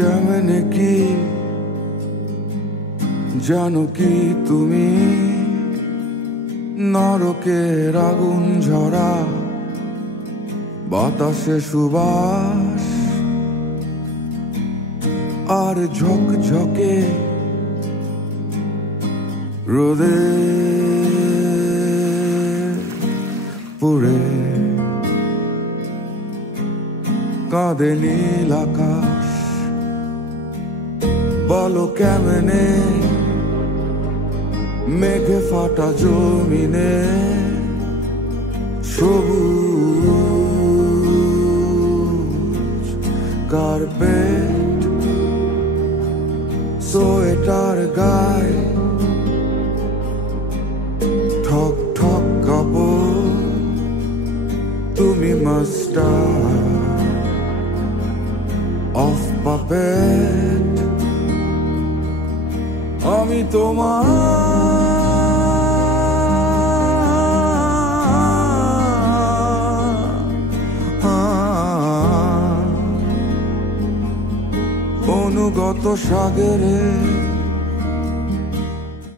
কেমনে কি জানো কি তুমি নরকের আগুন ঝরা বাতাসে সুবাস আর ঝকঝকে রোদে পুড়ে কাঁদে নীল আকাশ। বলো কেমনে মেঘে ফাটা জমিনে সবুজ কার্পেট সোয়েটার গায়ে ঠক ঠক কাপড় তুমি মাস্টার অফ পাপেট আমি তোমার অনুগত সাগরে